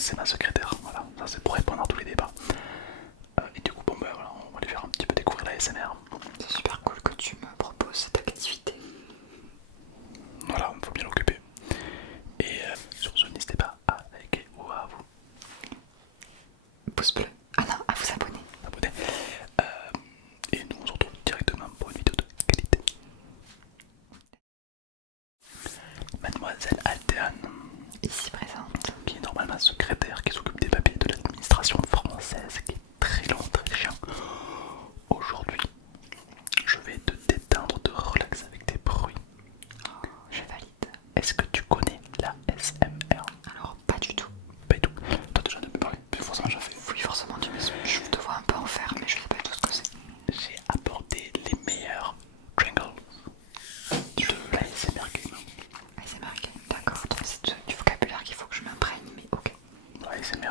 c'est ma secrétaire. Voilà, ça c'est pour répondre à tous les débats. Et du coup, bon, ben voilà, on va lui faire un petit peu découvrir la SMR. C'est super cool que tu me proposes cette activité. Voilà, il faut bien l'occuper. Et sur ce, n'hésitez pas à liker ou à vous Pouce bleu. Ah non, à vous abonner. abonner. Et nous on se retrouve directement pour une vidéo de qualité. Mademoiselle Altéane, Ici présente. qui est normalement secrétaire, qui s'occupe des papiers de l'administration française, qui est très long, très chiant. Aujourd'hui, je vais te détendre, te relaxer avec des bruits. Oh, je valide. Est-ce que tu connais la SMR? Alors, pas du tout. Pas du tout. Toi déjà depuis parler, plus forcément déjà fait. Oui, forcément, je te vois un peu en faire, mais je sais pas du tout ce que c'est. J'ai apporté les meilleurs jingles de la SMR Game. Ah, c'est marqué. D'accord, donc c'est du vocabulaire qu'il faut que je m'imprègne, mais ok. La SMR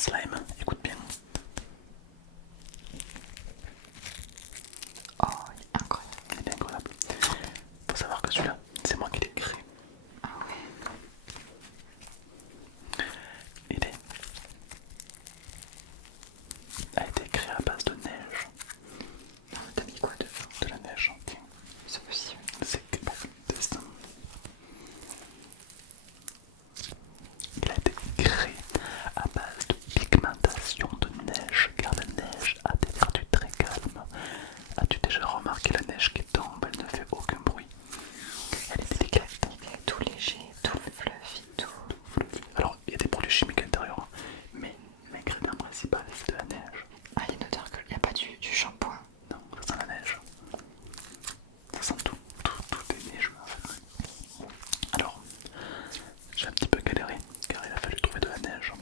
slime, écoute bien. Oh, il est incroyable. Il est incroyable. Faut savoir que celui-là, c'est moi qui l'ai créé. Ah ouais. A été créé à base de neige. Non, mais t'as mis quoi dedans? De la neige, tiens. C'est possible. C'est que bon, test. Il a été créé à base de pigmentation de neige, car la neige a des vertus très calmes. As-tu déjà remarqué la neige qui tombe? Elle ne fait aucun bruit. Elle est délicate. Il est tout léger, tout fluffy, tout. Alors, il y a des produits chimiques à l'intérieur, mais l'ingrédient principal c'est de la neige. Ah, il y a une odeur qu'il n'y a pas du shampoing. Non, ça sent la neige. Ça sent tout est neigeux en fait. Alors, j'ai un petit peu galéré car il a fallu trouver de la neige.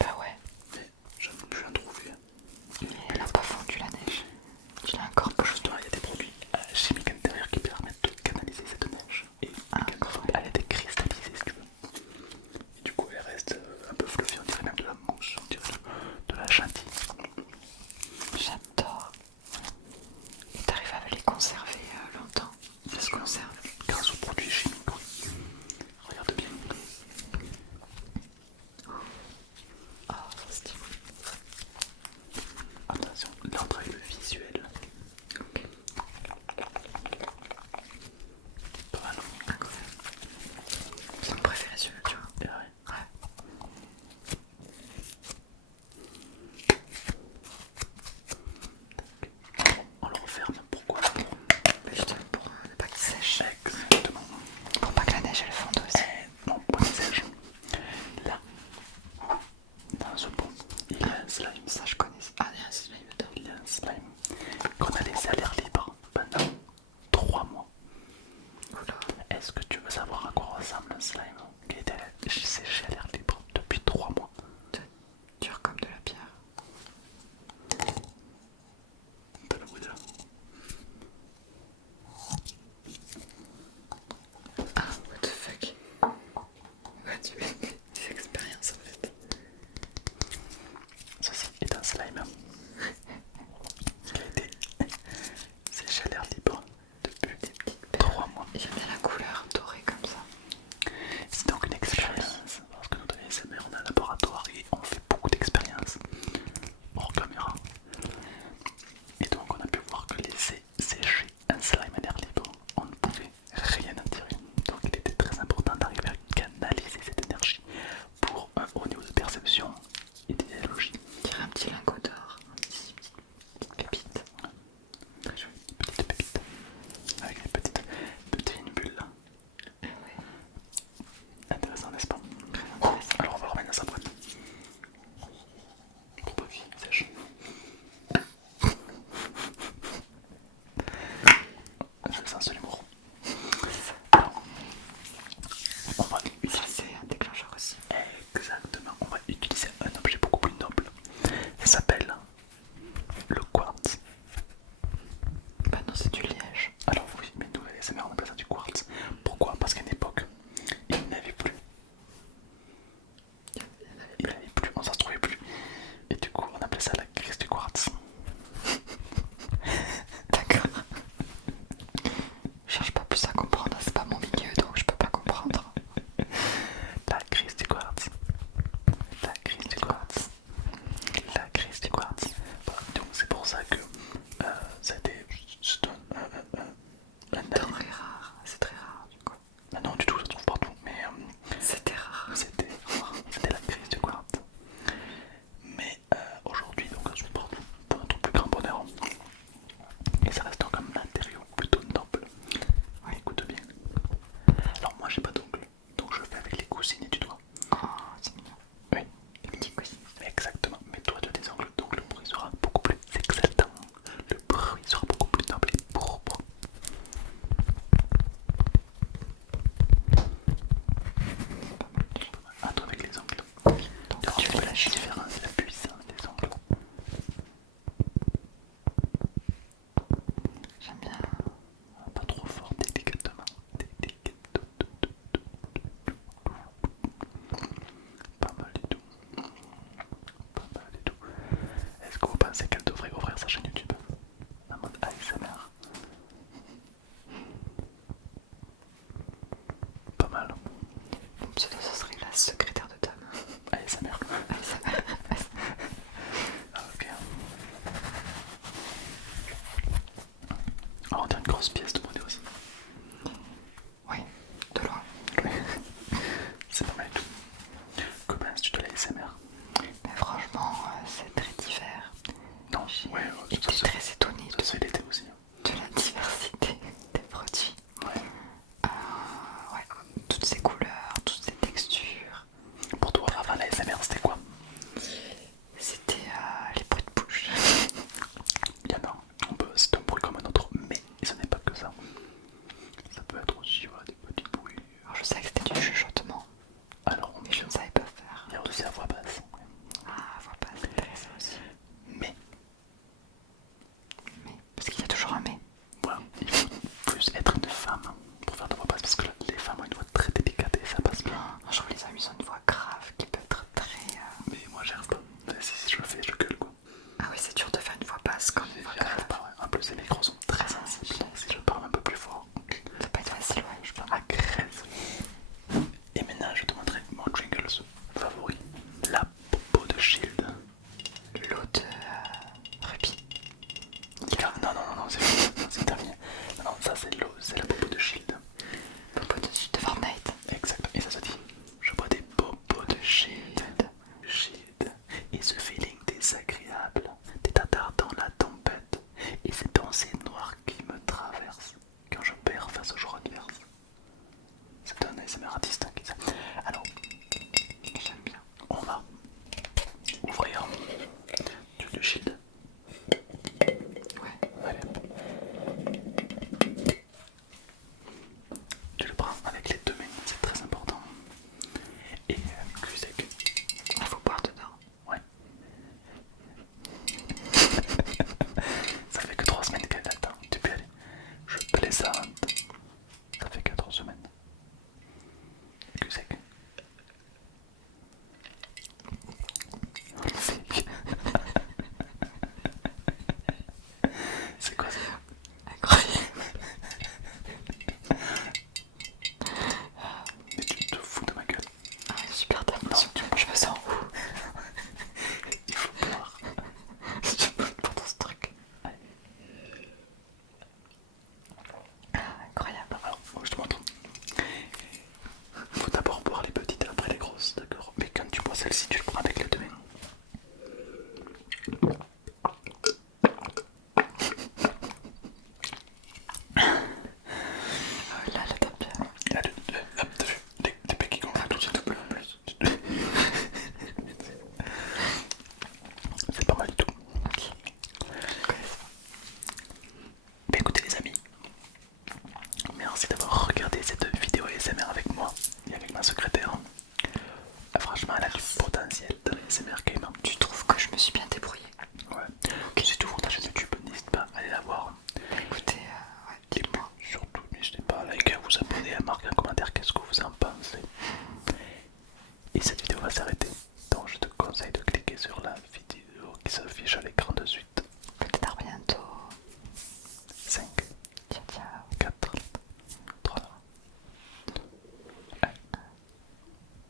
Bah ouais. Mais j'ai pu en trouver. Mais elle a pas fondu la neige. Tu l'as encore pas. Justement, il y a des produits chimiques à l'intérieur qui permettent de canaliser cette neige. Et elle est décristallisée si tu veux. Et du coup, elle reste un peu fluffy, on dirait même de la mousse, on dirait de la chantilly. J'adore. Et t'arrives à les conserver longtemps. Ça se conserve. Grâce aux produits chimiques, oui. Regarde bien. Oh, c'est stylé. Attention, là on travaille le visuel. Ok. Pas mal. Incroyable. C'est mon préféré celui-là, tu vois. Et ouais. On le referme, pourquoi? Mais justement pour ne pas qu'il sèche. Exactement. Pour pas que la neige elle fonde aussi. Non, pas de sèche. Là, dans ce pot, il y a un slime. Ça je connais. Ah, il y a un slime dedans. Il y a un slime qu'on a laissé à l'air libre pendant 3 mois. Oula. Est-ce que tu veux savoir à quoi ressemble un slime qui a été séché à l'air libre depuis 3 mois? Dur comme de la pierre. T'as le bruit là? Ah, what the fuck. Ouais, tu fais des expériences en fait. Ceci est un slime qui a été séché à l'air libre depuis 3 mois. J'aime bien la couleur dorée comme ça. C'est donc une expérience, parce que nous dans les ASMR on a un laboratoire et on fait beaucoup d'expériences hors caméra. Et donc on a pu voir que laisser sécher un slime à l'air libre, on ne pouvait rien en tirer. Donc il était très important d'arriver à canaliser cette énergie pour un haut niveau de perception et d'idéologie. On dirait un petit lingot d'or. Une petite pépite. Très jolie, petite pépite. Avec des petites fines bulles là. Ah ouais. Intéressant n'est-ce pas? Très intéressant. Alors on va remettre ça après. Pour pas qu'il sèche. Je sens ce l'humour. Alors, on va Ça utiliser c'est un déclencheur aussi. exactement. On va utiliser un objet beaucoup plus noble. Ça s'appelle le quartz. Bah non, c'est du liège. Alors oui, mais nous les ASMR on appelle ça du quartz. Pourquoi? Parce qu'à une époque, il n'y en avait plus. Il n'y en avait plus, on s'en trouvait plus. Et du coup, on appelait ça la crise du quartz. D'accord. Je cherche pas plus à comprendre, c'est pas mon milieu donc je peux pas comprendre. La crise du quartz. La crise du quartz. La crise du quartz. Voilà, donc c'est pour ça que ça a été juste un Denrée rare, c'est très rare du coup. Ah non, du tout, ça se trouve partout. Mais C'était rare. c'était la crise du quartz. Mais aujourd'hui, donc ça se trouve partout pour notre plus grand bonheur. Et ça reste donc un matériau plutôt noble. Ouais, écoute bien. Alors moi j'ai pas d'ongles, donc je fais avec les cousines et du doigt. Oh, c'est mignon. Oui, Les petits cousins. exactement. Mais toi tu as des ongles, donc le bruit sera beaucoup plus exaltant. Le bruit sera beaucoup plus noble et propre. Ah, toi avec les ongles. Donc tu vois la différence, la puissance des ongles. J'aime bien. Pas trop fort, délicatement. Pas mal du tout. une grosse pièce de monnaie aussi. Oui, de loin. C'est pas mal du tout. Comment est-ce que tu te l'ASMR? Mais franchement, c'est très divers. Non, J'ai ouais, été très